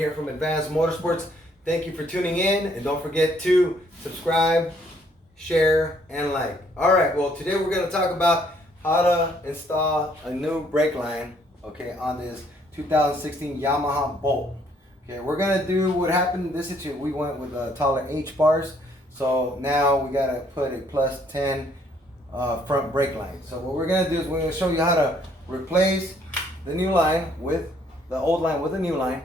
here from Advanced Motorsports. Thank you for tuning in, and don't forget to subscribe, share, and like. All right, well, today we're going to talk about how to install a new brake line, okay, on this 2016 Yamaha Bolt. Okay, we're going to do what happened in this situation. We went with taller H bars, so now we got to put a plus 10 front brake line. So what we're going to do is we're going to show you how to replace the new line with the old line with a new line,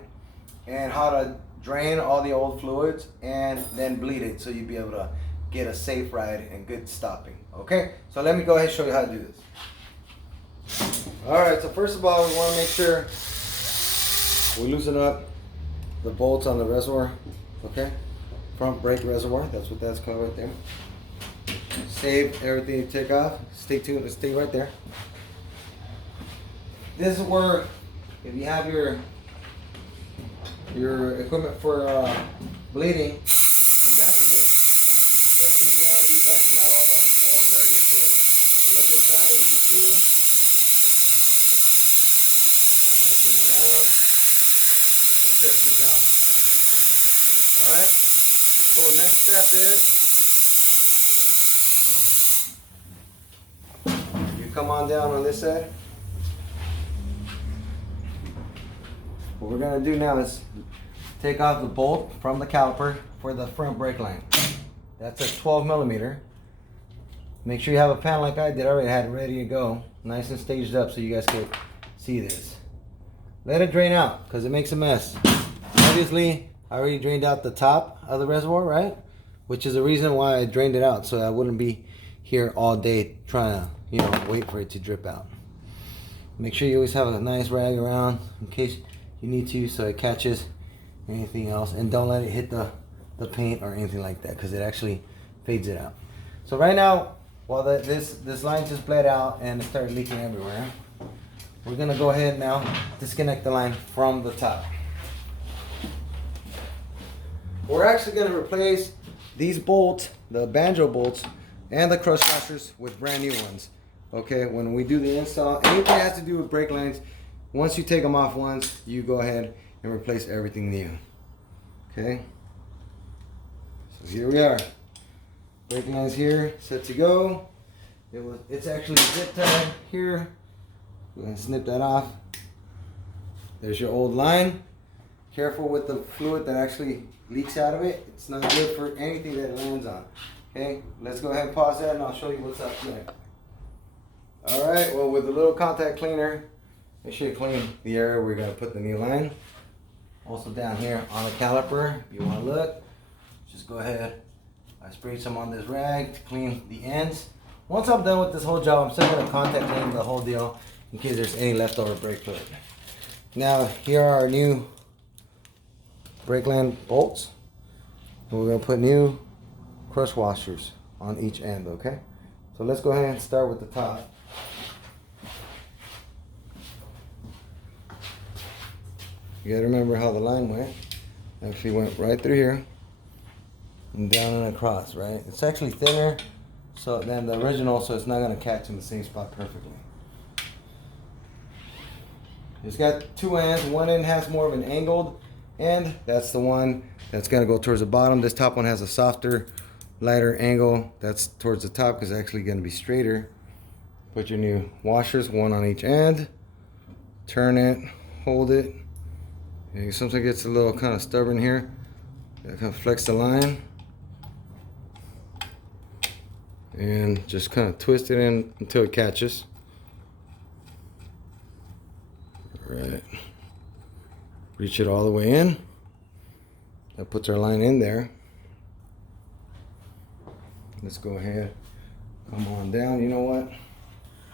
and how to drain all the old fluids and then bleed it so you'll be able to get a safe ride and good stopping. Okay, so let me go ahead and show you how to do this. Alright, so first of all, we want to make sure we loosen up the bolts on the reservoir. Okay, front brake reservoir, that's what that's called right there. Save everything you take off. Stay tuned, stay right there. This is where, if you have your equipment for bleeding and vacuuming, first thing you want to do is vacuum out all the old dirty fluid. So look inside, you can see, vacuum it out, make sure everything's out. Alright, so the next step is, you come on down on this side. What we're going to do now is take off the bolt from the caliper for the front brake line. That's a 12 millimeter. Make sure you have a pan like I did. I already had it ready to go, nice and staged up so you guys can see this. Let it drain out because it makes a mess. Obviously, I already drained out the top of the reservoir, right? Which is the reason why I drained it out, so I wouldn't be here all day trying to, wait for it to drip out. Make sure you always have a nice rag around in case you need to, so it catches anything else, and don't let it hit the paint or anything like that, because it actually fades it out. So right now, while this line just bled out and it started leaking everywhere, we're gonna go ahead now, disconnect the line from the top. We're actually gonna replace these bolts, the banjo bolts and the crush washers, with brand new ones. Okay, when we do the install, anything that has to do with brake lines, once you take them off once, you go ahead and replace everything new. Okay, so here we are. Brake lines here, set to go. It's actually zip tied here. Go ahead and snip that off. There's your old line. Careful with the fluid that actually leaks out of it. It's not good for anything that it lands on. Okay, let's go ahead and pause that and I'll show you what's up there. Alright, well, with a little contact cleaner, make sure you clean the area where you're going to put the new line. Also down here on the caliper, if you want to look, just go ahead. I sprayed some on this rag to clean the ends. Once I'm done with this whole job, I'm still going to contact clean the whole deal in case there's any leftover brake fluid. Now, here are our new brake line bolts. And we're going to put new crush washers on each end, okay? So let's go ahead and start with the top. You gotta remember how the line went. Actually went right through here and down and across, right? It's actually thinner than the original, so it's not gonna catch in the same spot perfectly. It's got two ends. One end has more of an angled end. That's the one that's gonna go towards the bottom. This top one has a softer, lighter angle. That's towards the top because it's actually gonna be straighter. Put your new washers, one on each end. Turn it, hold it. And sometimes it gets a little kind of stubborn here. Kind of flex the line. And just kind of twist it in until it catches. Alright. Reach it all the way in. That puts our line in there. Let's go ahead. Come on down. You know what?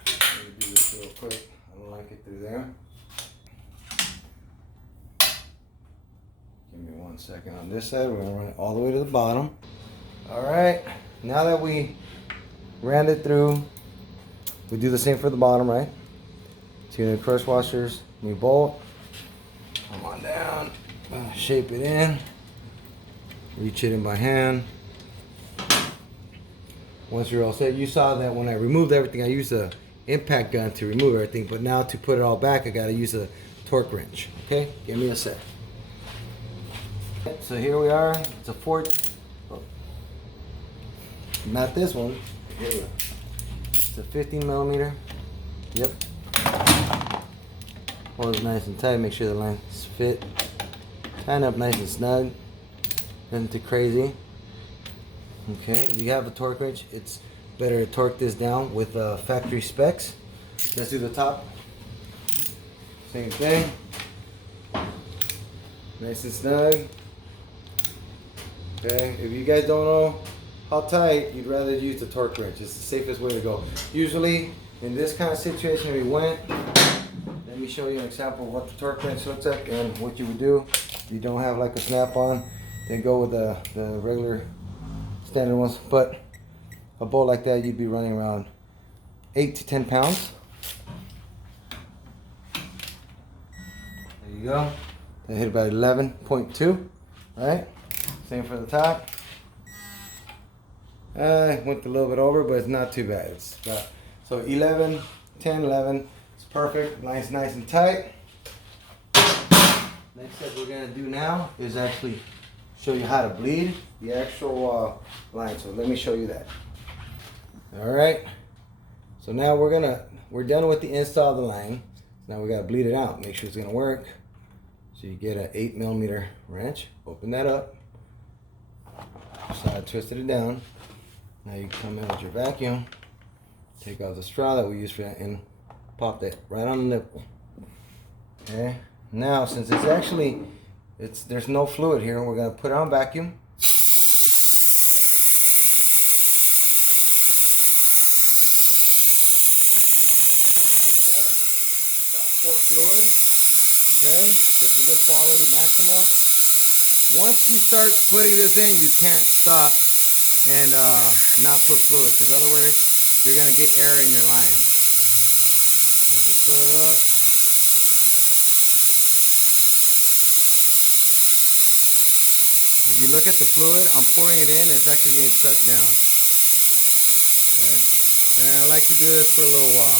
Let me do this real quick. I don't like it through there. Give me 1 second on this side. We're going to run it all the way to the bottom. Alright, now that we ran it through, we do the same for the bottom, right? Two new crush washers, new bolt. Come on down, shape it in, reach it in by hand. Once you're all set, you saw that when I removed everything, I used a impact gun to remove everything, but now to put it all back, I got to use a torque wrench. Okay, give me a sec. So here we are. It's a not this one. Here we go. It's a 15 millimeter. Yep. Hold it nice and tight. Make sure the lines fit. Tighten up nice and snug. Nothing too crazy. Okay. If you have a torque wrench, it's better to torque this down with factory specs. Let's do the top. Same thing. Nice and snug. Okay. If you guys don't know how tight, you'd rather use the torque wrench. It's the safest way to go. Usually, in this kind of situation, we went. Let me show you an example of what the torque wrench looks like and what you would do. If you don't have like a snap-on, then go with the regular standard ones. But a bolt like that, you'd be running around 8 to 10 pounds. There you go. I hit about 11.2. Right? Same for the top. I went a little bit over, but it's not too bad. It's about, so 11, 10, 11. It's perfect. Nice and tight. Next step we're going to do now is actually show you how to bleed the actual line. So let me show you that. Alright. So now we're done with the install of the line. Now we got to bleed it out. Make sure it's going to work. So you get an 8 millimeter wrench. Open that up. Side twisted it down. Now you come in with your vacuum. Take out the straw that we used for that and pop that right on the nipple. Okay. Now since there's no fluid here, we're gonna put it on vacuum. Okay. Use our pour fluid. Okay. Get some good quality Maxima. Once you start putting this in, you can't stop and not put fluid, because otherwise you're going to get air in your line. So just fill it up. If you look at the fluid, I'm pouring it in, it's actually getting sucked down. Okay. And I like to do this for a little while.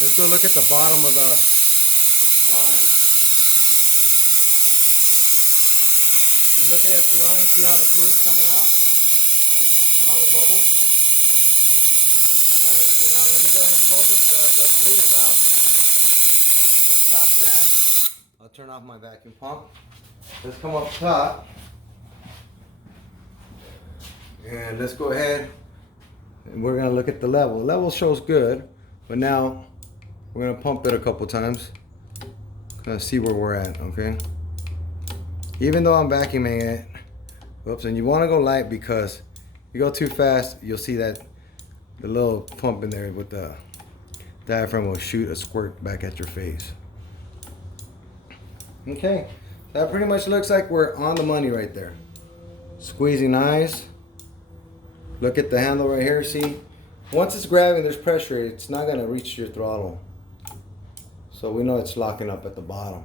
Let's go look at the bottom of the line. If you're looking at the line, see how the fluid's coming out and all the bubbles. Alright, so now let me go ahead and close the bleeding valve. That stops that. I'll turn off my vacuum pump. Let's come up top. And let's go ahead and we're going to look at the level. The level shows good, but now we're going to pump it a couple times. Kind of see where we're at, okay? Even though I'm vacuuming it, whoops, and you want to go light, because if you go too fast, you'll see that the little pump in there with the diaphragm will shoot a squirt back at your face. Okay, that pretty much looks like we're on the money right there. Squeezing nice. Look at the handle right here, see? Once it's grabbing, there's pressure, it's not going to reach your throttle. So we know it's locking up at the bottom.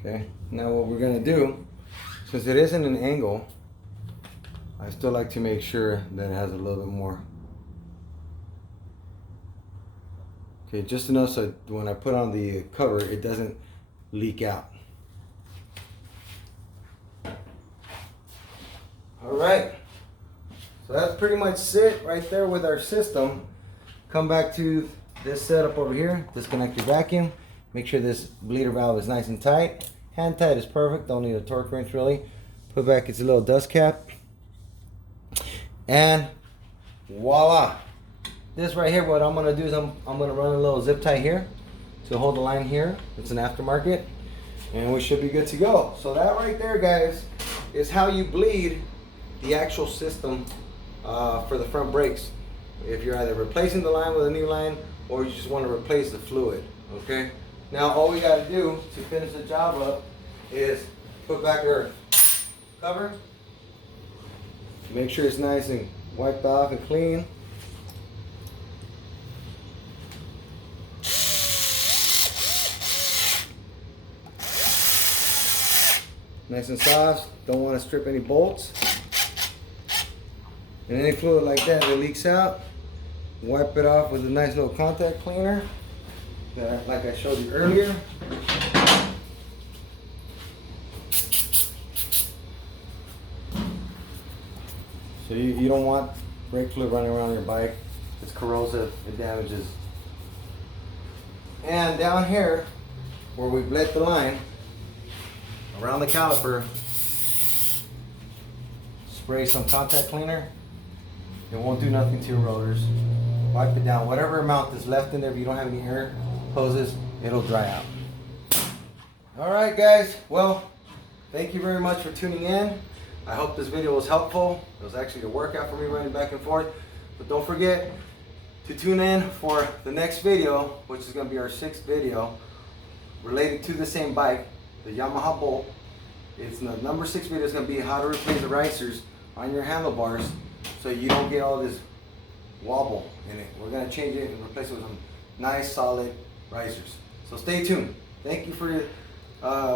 Okay, now what we're going to do, since it isn't an angle, I still like to make sure that it has a little bit more. Okay, just enough so when I put on the cover, it doesn't leak out. Alright, so that's pretty much it right there with our system. Come back to this setup over here, disconnect your vacuum, make sure this bleeder valve is nice and tight. Hand tight is perfect, don't need a torque wrench really. Put back its little dust cap. And voila. This right here, what I'm gonna do is I'm gonna run a little zip tie here to hold the line here. It's an aftermarket. And we should be good to go. So that right there, guys, is how you bleed the actual system for the front brakes. If you're either replacing the line with a new line or you just want to replace the fluid, okay? Now all we got to do to finish the job up is put back our cover, make sure it's nice and wiped off and clean. Nice and soft, don't want to strip any bolts. And any fluid like that leaks out, wipe it off with a nice little contact cleaner. that, like I showed you earlier. So you don't want brake fluid running around your bike. It's corrosive, it damages. And down here, where we bled the line, around the caliper, spray some contact cleaner. It won't do nothing to your rotors. Wipe it down. Whatever amount is left in there, if you don't have any air hoses, it'll dry out. Alright guys, well, thank you very much for tuning in. I hope this video was helpful. It was actually a workout for me running back and forth. But don't forget to tune in for the next video, which is going to be our 6th video related to the same bike, the Yamaha Bolt. It's the number 6 video is going to be how to replace the risers on your handlebars so you don't get all this wobble in it. We're going to change it and replace it with some nice solid risers. So stay tuned. Thank you for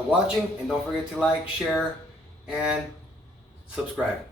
watching, and don't forget to like, share, and subscribe.